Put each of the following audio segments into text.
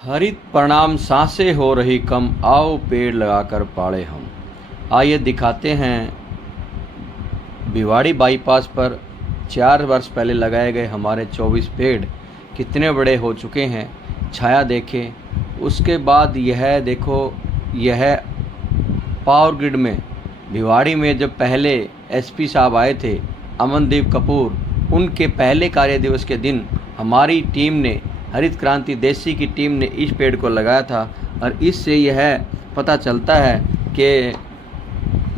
हरित परिणाम सांसें हो रही कम, आओ पेड़ लगाकर पाड़े हम। आइए दिखाते हैं भिवाड़ी बाईपास पर 4 वर्ष पहले लगाए गए हमारे 24 पेड़ कितने बड़े हो चुके हैं। छाया देखें। उसके बाद यह देखो, यह पावर ग्रिड में भिवाड़ी में जब पहले एसपी साहब आए थे, अमनदीप कपूर, उनके पहले कार्य दिवस के दिन हमारी टीम ने, हरित क्रांति देसी की टीम ने इस पेड़ को लगाया था। और इससे यह पता चलता है कि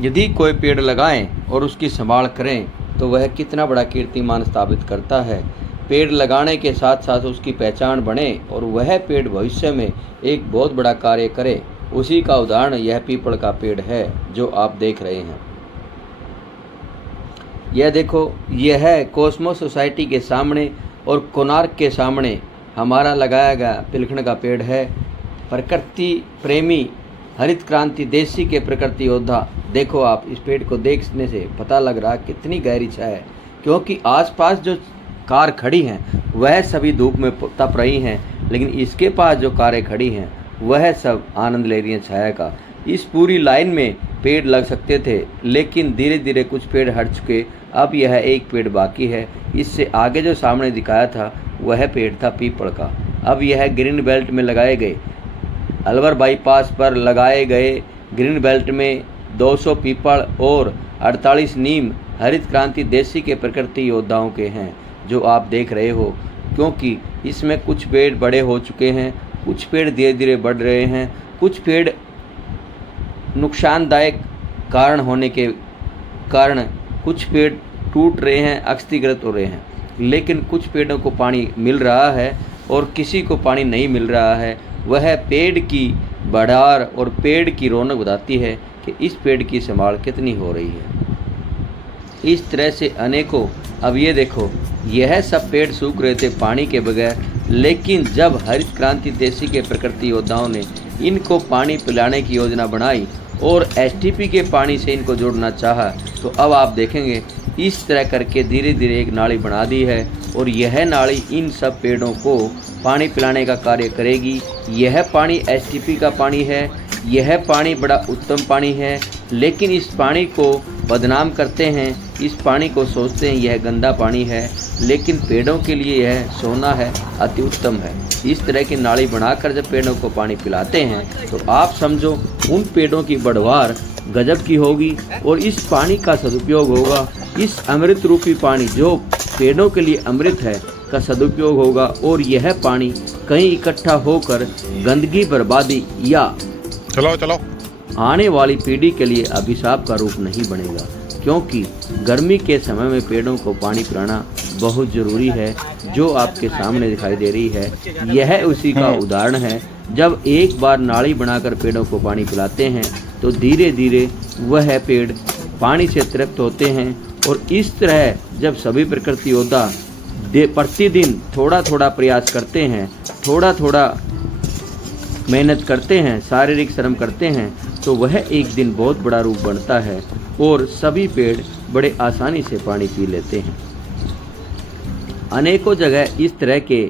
यदि कोई पेड़ लगाएं और उसकी संभाल करें तो वह कितना बड़ा कीर्तिमान स्थापित करता है। पेड़ लगाने के साथ साथ उसकी पहचान बने और वह पेड़ भविष्य में एक बहुत बड़ा कार्य करे, उसी का उदाहरण यह पीपल का पेड़ है जो आप देख रहे हैं। यह देखो, यह है कॉस्मो सोसाइटी के सामने और कोणार्क के सामने हमारा लगाया गया पिलखण का पेड़ है। प्रकृति प्रेमी, हरित क्रांति देसी के प्रकृति योद्धा। देखो, आप इस पेड़ को देखने से पता लग रहा है कितनी गहरी छाया है, क्योंकि आसपास जो कार खड़ी हैं वह सभी धूप में तप रही हैं, लेकिन इसके पास जो कारें खड़ी हैं वह सब आनंद ले रही हैं छाया का। इस पूरी लाइन में पेड़ लग सकते थे, लेकिन धीरे धीरे कुछ पेड़ हट चुके। अब यह एक पेड़ बाकी है। इससे आगे जो सामने दिखाया था वह पेड़ था पीपल का। अब यह ग्रीन बेल्ट में लगाए गए, अलवर बाईपास पर लगाए गए ग्रीन बेल्ट में 200 पीपल और 48 नीम हरित क्रांति देसी के प्रकृति योद्धाओं के हैं जो आप देख रहे हो। क्योंकि इसमें कुछ पेड़ बड़े हो चुके हैं, कुछ पेड़ धीरे धीरे बढ़ रहे हैं, कुछ पेड़ नुकसानदायक कारण होने के कारण कुछ पेड़ टूट रहे हैं, अक्षतिग्रस्त हो रहे हैं, लेकिन कुछ पेड़ों को पानी मिल रहा है और किसी को पानी नहीं मिल रहा है। वह पेड़ की बढ़ार और पेड़ की रौनक बताती है कि इस पेड़ की संभाल कितनी हो रही है। इस तरह से अनेकों, अब ये देखो, यह सब पेड़ सूख रहे थे पानी के बगैर, लेकिन जब हरित क्रांति देसी के प्रकृति योद्धाओं ने इनको पानी पिलाने की योजना बनाई और एसटीपी के पानी से इनको जोड़ना चाहा, तो अब आप देखेंगे इस तरह करके धीरे धीरे एक नाली बना दी है और यह नाली इन सब पेड़ों को पानी पिलाने का कार्य करेगी। यह पानी एसटीपी का पानी है, यह पानी बड़ा उत्तम पानी है, लेकिन इस पानी को बदनाम करते हैं, इस पानी को सोचते हैं यह गंदा पानी है, लेकिन पेड़ों के लिए यह सोना है, अति उत्तम है। इस तरह की नाली बनाकर जब पेड़ों को पानी पिलाते हैं तो आप समझो उन पेड़ों की बढ़वार गजब की होगी और इस पानी का सदुपयोग होगा। इस अमृत रूपी पानी जो पेड़ों के लिए अमृत है का सदुपयोग होगा और यह पानी कहीं इकट्ठा होकर गंदगी, बर्बादी या चलो आने वाली पीढ़ी के लिए अभिशाप का रूप नहीं बनेगा। क्योंकि गर्मी के समय में पेड़ों को पानी पिलाना बहुत ज़रूरी है। जो आपके सामने दिखाई दे रही है यह उसी का उदाहरण है। जब एक बार नाली बनाकर पेड़ों को पानी पिलाते हैं तो धीरे धीरे वह पेड़ पानी से तृप्त होते हैं। और इस तरह जब सभी प्रकृति योद्धा प्रतिदिन थोड़ा थोड़ा प्रयास करते हैं, थोड़ा थोड़ा मेहनत करते हैं, शारीरिक श्रम करते हैं, तो वह एक दिन बहुत बड़ा रूप बनता है और सभी पेड़ बड़े आसानी से पानी पी लेते हैं। अनेकों जगह इस तरह के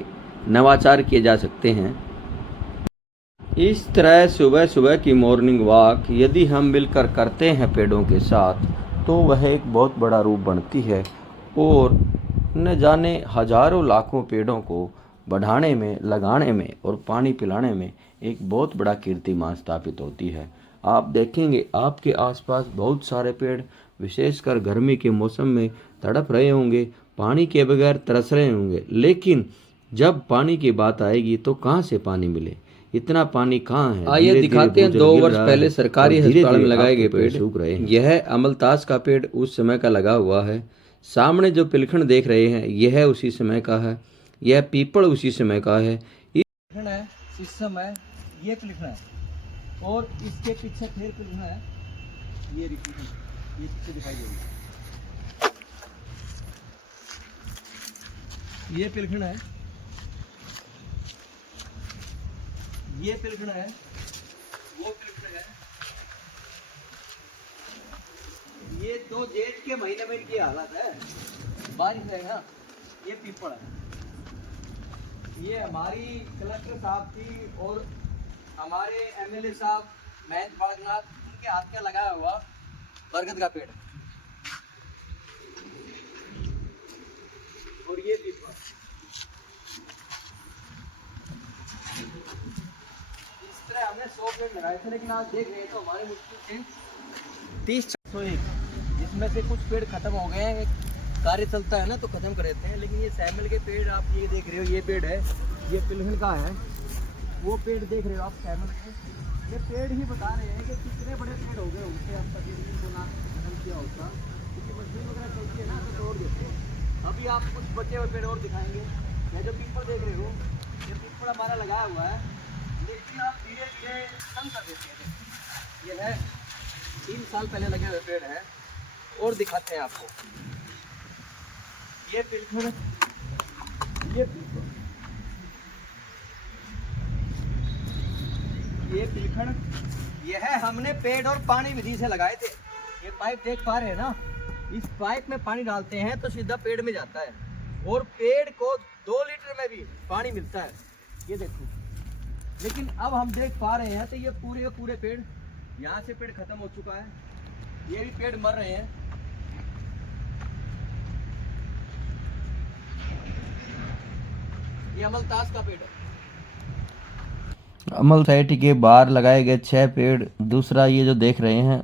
नवाचार किए जा सकते हैं। इस तरह सुबह सुबह की मॉर्निंग वॉक यदि हम मिलकर करते हैं पेड़ों के साथ, तो वह एक बहुत बड़ा रूप बनती है और न जाने हजारों लाखों पेड़ों को बढ़ाने में, लगाने में और पानी पिलाने में एक बहुत बड़ा कीर्तिमान स्थापित होती है। आप देखेंगे आपके आसपास बहुत सारे पेड़ विशेषकर गर्मी के मौसम में तड़प रहे होंगे, पानी के बगैर तरस रहे होंगे, लेकिन जब पानी की बात आएगी तो कहाँ से पानी मिले, इतना पानी कहाँ है। आइए दिखाते हैं 2 वर्ष पहले सरकारी अस्पताल में लगाए गए पेड़ सूख रहे हैं। यह अमलतास का पेड़ उस समय का लगा हुआ है। सामने जो पिलखण देख रहे हैं यह उसी समय का है, यह पीपल उसी समय का है। इस समय ये पिलखण है और इसके पीछे फिर पिलखण है, ये पीछे दिखाई दे रही है, ये पिलखण है, ये पिलखण है, वो पिलखण है। ये तो जेठ के महीने में इनकी हालत है, बारिश है ना। ये पीपल है, ये हमारी कलेक्टर साहब थी और हमारे एमएलए साहब महेंद्र बालनाथ, उनके हाथ का लगाया हुआ बरगद का पेड़। और ये पीपल, इस तरह हमने 100 पेड़ लगाए थे, लेकिन आज देख रहे हैं तो हमारे मुश्किल से 30-101, जिसमें से कुछ पेड़ खत्म हो गए हैं। कार्य चलता है ना तो खत्म कर देते हैं। लेकिन ये सैमल के पेड़ आप ये देख रहे हो, ये पेड़ है, ये पिलहन का है। वो पेड़ देख रहे हो आप सैमल के, ये पेड़ ही बता रहे हैं कि कितने बड़े पेड़ हो गए होंगे अब तक इनको ना खत्म किया होता, क्योंकि मशीन वगैरह चलती है ना तो तोड़ देते हैं। अभी आप कुछ बचे हुए पेड़ और दिखाएंगे। ये जो पीपल देख रहे हो, ये पीपल हमारा लगाया हुआ है, लेकिन आप धीरे धीरे कम कर देते हैं। ये है 3 साल पहले लगे हुए पेड़ है। और दिखाते हैं आपको, ये पिलखड़, ये पिलखड़, ये है हमने पेड़ और पानी विधि से लगाए थे। ये पाइप देख पा रहे हैं ना, इस पाइप में पानी डालते हैं तो सीधा पेड़ में जाता है, और पेड़ को 2 लीटर में भी पानी मिलता है। ये देखो, लेकिन अब हम देख पा रहे हैं तो ये पूरे पूरे पेड़, यहाँ से पेड़ खत्म हो चुका है, ये भी पेड़ मर रहे हैं। ये अमलतास का पेड़ है। अमल सोसाइटी के बाहर लगाए गए 6 पेड़। दूसरा ये जो देख रहे हैं,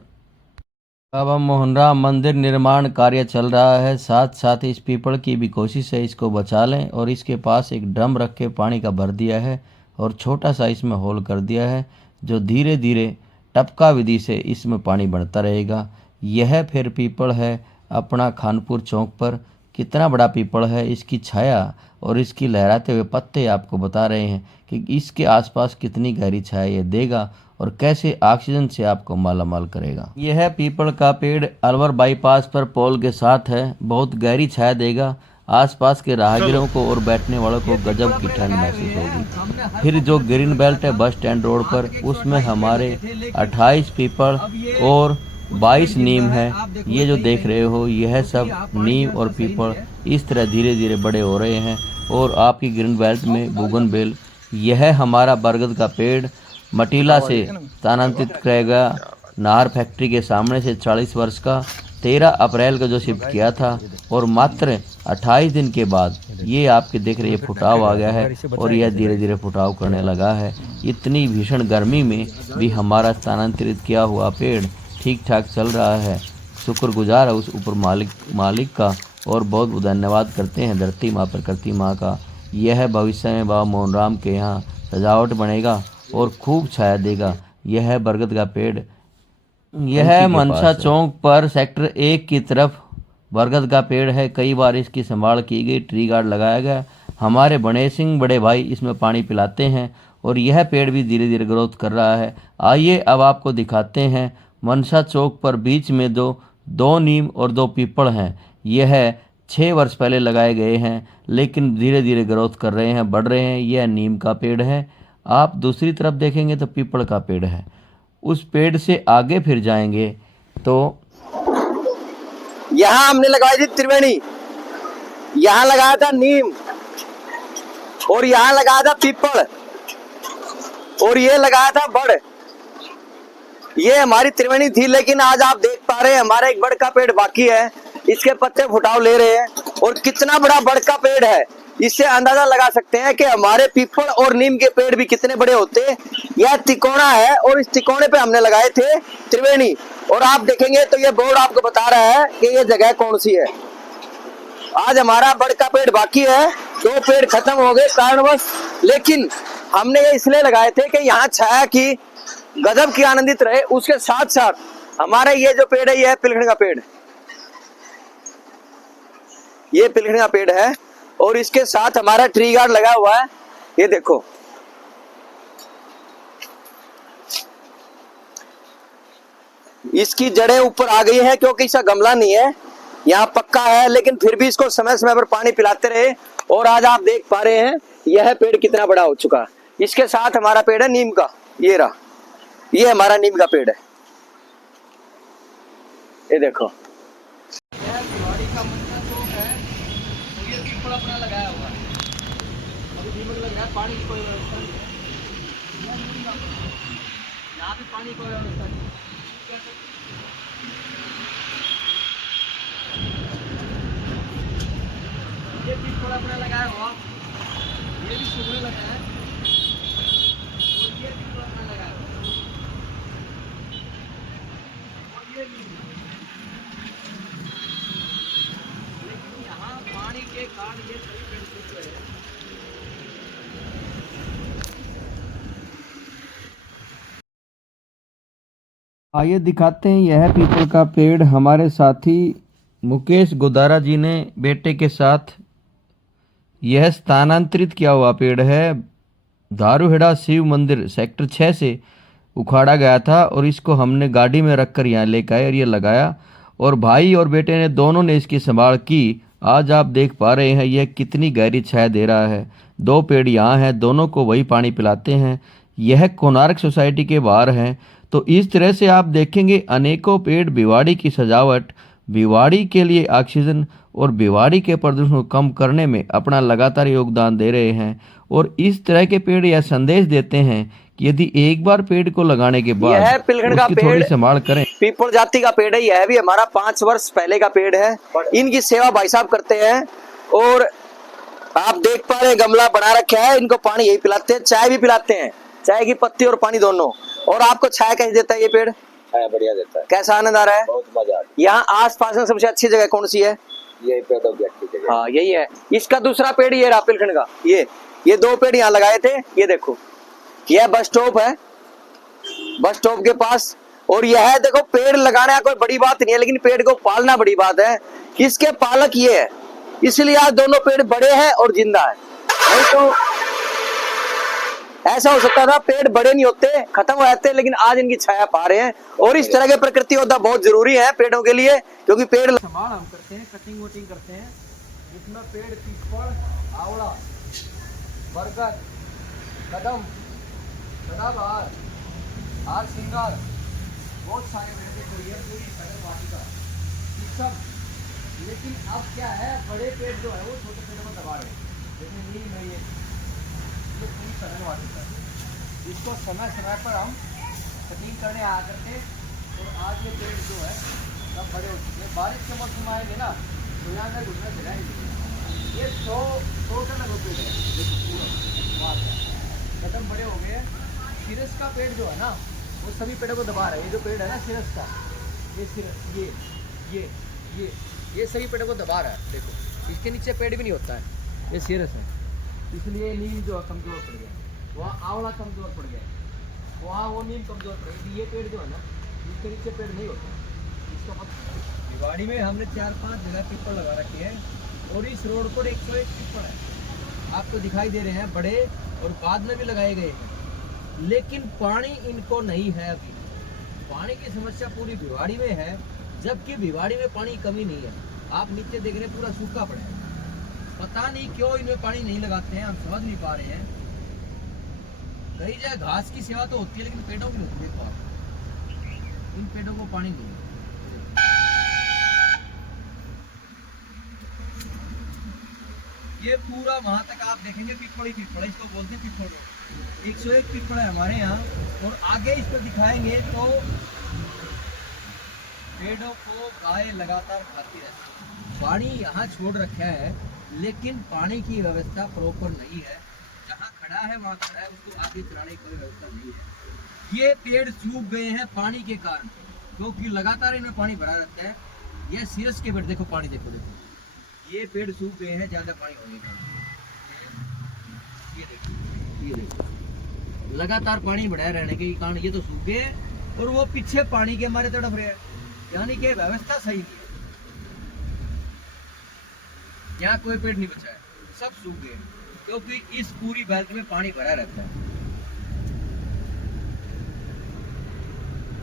बाबा मोहनराम मंदिर निर्माण कार्य चल रहा है, साथ साथ इस पीपल की भी कोशिश है इसको बचा लें। और इसके पास एक ड्रम रख के पानी का भर दिया है और छोटा सा इसमें होल कर दिया है, जो धीरे धीरे टपका विधि से इसमें पानी बढ़ता रहेगा। यह फिर पीपल है अपना खानपुर चौक पर। कितना बड़ा पीपल है, इसकी छाया और इसकी लहराते हुए पत्ते आपको बता रहे हैं कि इसके आसपास कितनी गहरी छाया ये देगा और कैसे ऑक्सीजन से आपको मालामाल करेगा। यह पीपल का पेड़ अलवर बाईपास पर पोल के साथ है, बहुत गहरी छाया देगा। आसपास के राहगीरों को और बैठने वालों को गजब की ठंड महसूस होगी। फिर जो ग्रीन बेल्ट है बस स्टैंड रोड पर, उसमें हमारे 28 पीपल और 22 नीम है। ये जो देख रहे हो, यह सब नीम और पीपल इस तरह धीरे धीरे बड़े हो रहे हैं। और आपकी ग्रीन बेल्ट में बोगनवेल, यह हमारा बरगद का पेड़ मटीला से स्थानांतरित करेगा। नाहर फैक्ट्री के सामने से 40 वर्ष का 13 अप्रैल को जो शिफ्ट किया था, और मात्र 28 दिन के बाद ये आपके देख रहे फुटाव आ गया है और यह धीरे धीरे फुटाव करने लगा है। इतनी भीषण गर्मी में भी हमारा स्थानांतरित किया हुआ पेड़ ठीक ठाक चल रहा है। शुक्रगुजार है उस ऊपर मालिक का, और बहुत बहुत धन्यवाद करते हैं धरती माँ प्रकृति माँ का। यह भविष्य में बाबा मोहनराम के यहाँ सजावट बनेगा और खूब छाया देगा। यह है बरगद का पेड़। यह मनसा चौक पर सेक्टर 1 की तरफ बरगद का पेड़ है। कई बार इसकी संभाल की गई, ट्री गार्ड लगाया गया। हमारे बने सिंह बड़े भाई इसमें पानी पिलाते हैं और यह पेड़ भी धीरे धीरे ग्रोथ कर रहा है। आइए अब आपको दिखाते हैं मनसा चौक पर बीच में 2 नीम और 2 पीपल हैं। यह 6 वर्ष पहले लगाए गए हैं, लेकिन धीरे धीरे ग्रोथ कर रहे हैं, बढ़ रहे हैं। यह नीम का पेड़ है। आप दूसरी तरफ देखेंगे तो पीपल का पेड़ है। उस पेड़ से आगे फिर जाएंगे तो यहाँ हमने लगाई थी त्रिवेणी, यहाँ लगाया था नीम, और यहाँ लगाया था पीपल, और ये लगाया था बड़। ये हमारी त्रिवेणी थी, लेकिन आज आप देख पा रहे हैं हमारा एक बड़ का पेड़ बाकी है। इसके पत्ते फुटाव ले रहे हैं, और कितना बड़ा बड़ का पेड़ है, इससे अंदाजा लगा सकते हैं कि हमारे पीपल और नीम के पेड़ भी कितने बड़े होते। यह तिकोना है और इस तिकोने पे हमने लगाए थे त्रिवेणी। और आप देखेंगे तो ये बोर्ड आपको बता रहा है कि ये जगह कौन सी है। आज हमारा बड़ का पेड़ बाकी है, 2 पेड़ खत्म हो गए कारणवश, लेकिन हमने ये इसलिए लगाए थे कि यहाँ छाया की गजब की आनंदित रहे। उसके साथ साथ हमारे ये जो पेड़ है, ये है पिलखड़ का पेड़, ये पिलखड़ का पेड़ है, और इसके साथ हमारा ट्री गार्ड लगा हुआ है। ये देखो, इसकी जड़ें ऊपर आ गई है क्योंकि इसका गमला नहीं है, यहाँ पक्का है, लेकिन फिर भी इसको समय समय पर पानी पिलाते रहे। और आज आप देख पा रहे हैं यह पेड़ कितना बड़ा हो चुका है। इसके साथ हमारा पेड़ है नीम का, ये रहा, ये हमारा नीम का पेड़ है। ये देखो, यह का मंदिर जो है, तो ये पीपल अपना लगाया हुआ है। मुझे लग रहा है पानी की कोई व्यवस्था नहीं है। यहाँ भी पानी की कोई व्यवस्था नहीं है। ये भी थोड़ा अपना लगाया हुआ, ये भी सूखने लगा है, और ये भी थोड़ा अपना लगाया हुआ, और ये भी। लेकिन यहाँ पानी के कारण ये सभी पेड़ सूख रहे हैं। आइए दिखाते हैं, यह पीपल का पेड़ हमारे साथी मुकेश गोदारा जी ने बेटे के साथ यह स्थानांतरित किया हुआ पेड़ है। दारूहेड़ा शिव मंदिर सेक्टर 6 से उखाड़ा गया था और इसको हमने गाड़ी में रखकर यहाँ लेकर आए और ये लगाया, और भाई और बेटे ने दोनों ने इसकी संभाल की। आज आप देख पा रहे हैं यह कितनी गहरी छाया दे रहा है। 2 पेड़ यहाँ हैं, दोनों को वही पानी पिलाते हैं। यह कोणार्क सोसाइटी के बाहर है। तो इस तरह से आप देखेंगे अनेकों पेड़ भिवाड़ी की सजावट, भिवाड़ी के लिए ऑक्सीजन और भिवाड़ी के प्रदूषण को कम करने में अपना लगातार योगदान दे रहे हैं। और इस तरह के पेड़ यह संदेश देते हैं कि यदि एक बार पेड़ को लगाने के बाद यह पिलखड़ का उसकी पेड़ थोड़ी संभाल करें। पीपल जाति का पेड़ है, यह भी हमारा 5 वर्ष पहले का पेड़ है। इनकी सेवा भाई साहब करते हैं, और आप देख पा रहे गमला बना रखा है, इनको पानी यही पिलाते हैं, चाय भी पिलाते हैं, चाय की पत्ती और पानी दोनों। और आपको छाया कैसे देता है ये पेड़? बढ़िया देता है। कैसा आनंद आ रहा है? बहुत मजा आ रहा यहाँ आस-पास में सबसे अच्छी जगह कौन सी है? है। ये पेड़ों की अच्छी जगह। हाँ यही है। इसका दूसरा पेड़ ये रहा पिलखड़ का, ये 2 पेड़ यहाँ लगाए थे। ये देखो, यह बस स्टॉप है, बस स्टॉप के पास। और यह देखो, पेड़ लगाना कोई बड़ी बात नहीं है, लेकिन पेड़ को पालना बड़ी बात है। इसके पालक ये है, इसलिए आज दोनों पेड़ बड़े हैं और जिंदा है। नहीं तो ऐसा हो सकता था पेड़ बड़े नहीं होते, खत्म हो जाते, लेकिन आज इनकी छाया पा रहे हैं। और इस तरह के प्रकृति होना बहुत जरूरी है पेड़ों के लिए, क्योंकि पेड़ संभाल हम करते हैं, कटिंग वोटिंग करते हैं, जिसमें पेड़ पीपल, आंवला, बरगद, कदम, सदाबहार, हार सिंगार, बहुत सारे पेड़ पूरी सघन वाटिका सब। लेकिन अब क्या है, बड़े पेड़ जो है वो छोटे पेड़ों को दबा रहे हैं। जैसे नीम है, ये पूरी सघन वाटिका, इसको समय समय पर हम कटिंग करने आया करते। और आज ये पेड़ जो है सब बड़े हो चुके हैं। बारिश के मौसम आएंगे ना तो यहाँ का घुटना चलाएंगे। ये 100 का लगभग पेड़ है, कदम बड़े हो गए। सिरस का पेड़ जो है ना वो सभी पेड़ों को दबा रहा है। ये जो पेड़ है ना सिरस का, ये सिरस, ये सभी पेड़ों को दबा रहा है। देखो इसके नीचे पेड़ भी नहीं होता है, ये सिरस है। इसलिए नीम जो है कमजोर पड़ गया, वहाँ आंवला कमजोर पड़ गया, वहाँ वो नीम कमजोर पड़ गई। ये पेड़ जो है ना इसके नीचे पेड़ नहीं होता। इसका मतलब भिवाड़ी में हमने 4-5 जगह पीपल लगा रखे हैं, और इस रोड पर 101 पीपल है, आपको दिखाई दे रहे हैं, बड़े और बाद में भी लगाए गए हैं। लेकिन पानी इनको नहीं है। अभी पानी की समस्या पूरी भिवाड़ी में है, जबकि भिवाड़ी में पानी की कमी नहीं है। आप नीचे देख रहे हैं पूरा सूखा पड़ा है। पता नहीं क्यों इनमें पानी नहीं लगाते हैं, हम समझ नहीं पा रहे हैं। कई जगह घास की सेवा तो होती है, लेकिन पेड़ों की नहीं होती। देखो आप, इन पेड़ों को पानी नहीं है। ये पूरा वहां तक आप देखेंगे पीपल ही पीपल, इसको बोलते हैं पीपल रोड। 101 पीपल है हमारे यहाँ, और आगे इस पर दिखाएंगे तो पेड़ों को गाय लगातार खाती रहती है। पानी यहाँ छोड़ रखा है, लेकिन पानी की व्यवस्था प्रॉपर नहीं है। जहाँ खड़ा है वहाँ खड़ा है, उसको आगे चलाने की कोई व्यवस्था नहीं है। ये पेड़ सूख गए हैं पानी के कारण, क्योंकि लगातार इनमें पानी भरा रहता है। ये सिरस के पेड़ देखो, पानी देखो, ये पेड़ सूख गए हैं ज्यादा पानी होने का। ये देखो लगातार पानी बढ़ाए रहने के कारण ये तो सूख गए, और वो पीछे पानी के हमारे तड़प रहे हैं। यानी कि व्यवस्था सही नहीं है, यहाँ कोई पेड़ नहीं बचा है, सब सूख गए, क्योंकि इस पूरी बेल्ट में पानी भरा रहता है।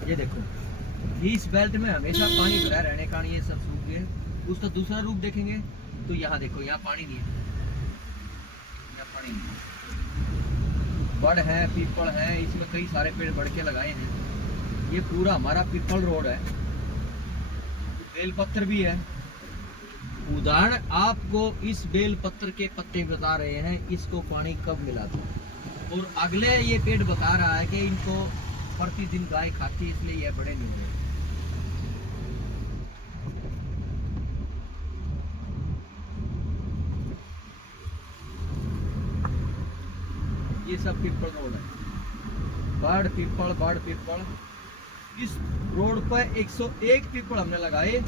ये देखो, इस बेल्ट में हमेशा पानी भरा रहने के कारण ये सब सूख गए। उसका दूसरा रूप देखेंगे तो यहाँ देखो, यहाँ पानी नहीं है, यहाँ पानी नहीं है। बड़ है, पीपल है, इसमें कई सारे पेड़ बढ़ के लगाए हैं। ये पूरा हमारा पीपल रोड है, बेलपत्र भी है, उदाहरण आपको इस बेल पत्र के पत्ते बता रहे हैं, इसको पानी कब मिला था। और अगले ये पेड़ बता रहा है कि इनको प्रतिदिन गाय खाती है, इसलिए यह बड़े नहीं हुए। ये सब पीपल रोड है, बड़ पीपल। इस रोड पर 101 पीपल हमने लगाए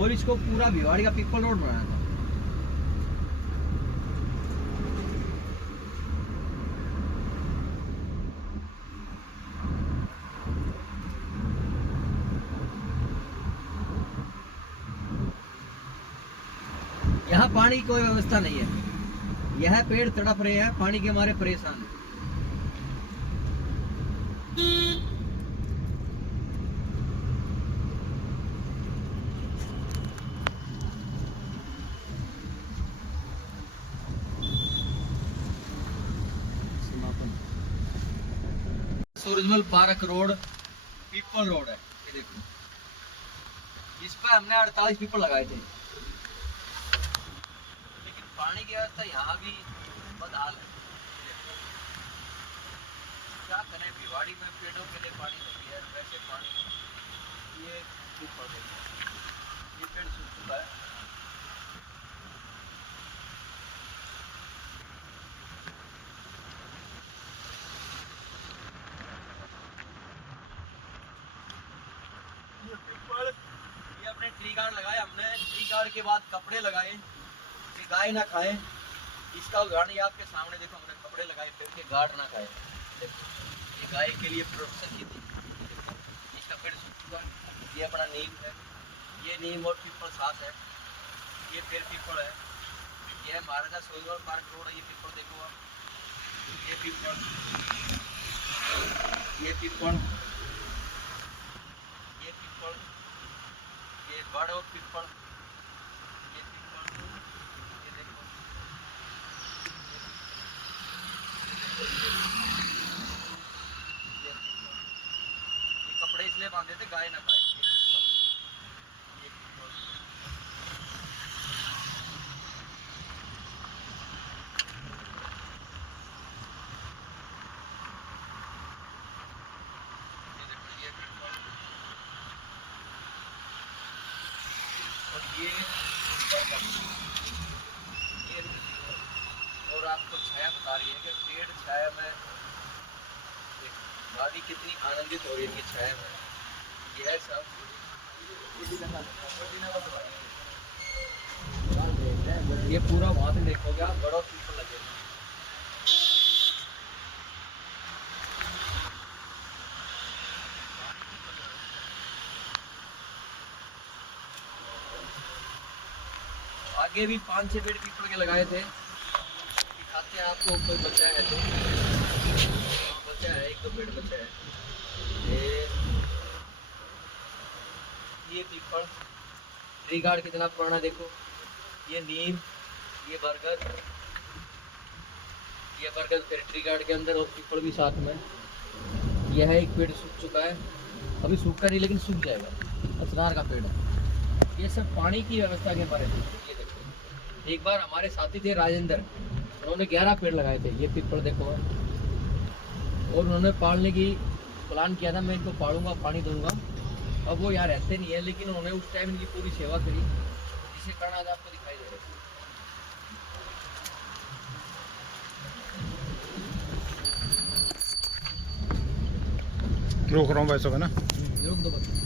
और इसको पूरा भिवाड़ी का पीपल रोड बनाया था। यहाँ पानी की कोई व्यवस्था नहीं है, यह पेड़ तड़प रहे हैं, पानी के मारे परेशान है। Surajmal park road people road है, ये देखो। इस पर हमने 48 पीपल लगाए थे, लेकिन पानी की व्यवस्था यहाँ भी बदहाल है। क्या करें, भिवाड़ी में पेड़ों के लिए पानी नहीं है, वैसे पानी ये सूख पड़ गया, ये पेड़ सूख चुका है। ये अपने ट्री गार्ड लगाए हमने, ट्री गार्ड के बाद कपड़े लगाए कि गाय ना खाए। इसका उदाहरण ये आपके सामने देखो, हमने कपड़े लगाए फिर के गार्ड ना खाए। देखो ये गाय के लिए प्रोटेक्शन की थी। इसका पेड़ सूख चुका है। ये अपना नीम है, ये नीम और पीपल साथ है, ये फिर पीपल है। ये महाराजा सूरजमल पार्क रोड है, ये पीपल देखो आप, ये पीपल, ये पीपल, ये पीपल, ये बड़ और पीपल, ये पीपल, ये देखो, ये पीपल। ये कपड़े इसलिए बांधे थे गाय ना खाए। ये पीपल, ये देखो, ये पीपल और ये और आपको छाया बता रही है कि पेड़ छाया में गाड़ी कितनी आनंदित हो रही है छाया में। यह सब ये पूरा वहां से देखोगे आप, बड़ा पीपल लगेगा। आगे भी 5-6 पेड़ पीपल के लगाए थे, दिखाते हैं आपको, कोई बचा है तो बचा है, 1-2 पेड़ बचा है। ये पीपल ट्री गार्ड कितना पुराना देखो, ये नीम, ये बरगद, ये बरगद फिर ट्री गार्ड के अंदर और पीपल भी साथ में। यह है एक पेड़ सूख चुका है, अभी सूखा नहीं लेकिन सूख जाएगा, असनार का पेड़ है। ये सब पानी की व्यवस्था के बारे में। ये देखो, एक बार हमारे साथी थे राजेंद्र, उन्होंने 11 पेड़ लगाए थे, ये पीपल देखो, और उन्होंने पालने की प्लान किया था, मैं इनको पालूंगा, पानी दूंगा। अब वो यहाँ रहते नहीं है, लेकिन उन्होंने उस टाइम इनकी पूरी सेवा करी, जिसके कारण आज आपको दिखाई दे रहा है। रोक रहा हूँ वैसे ना, रोक दो बस।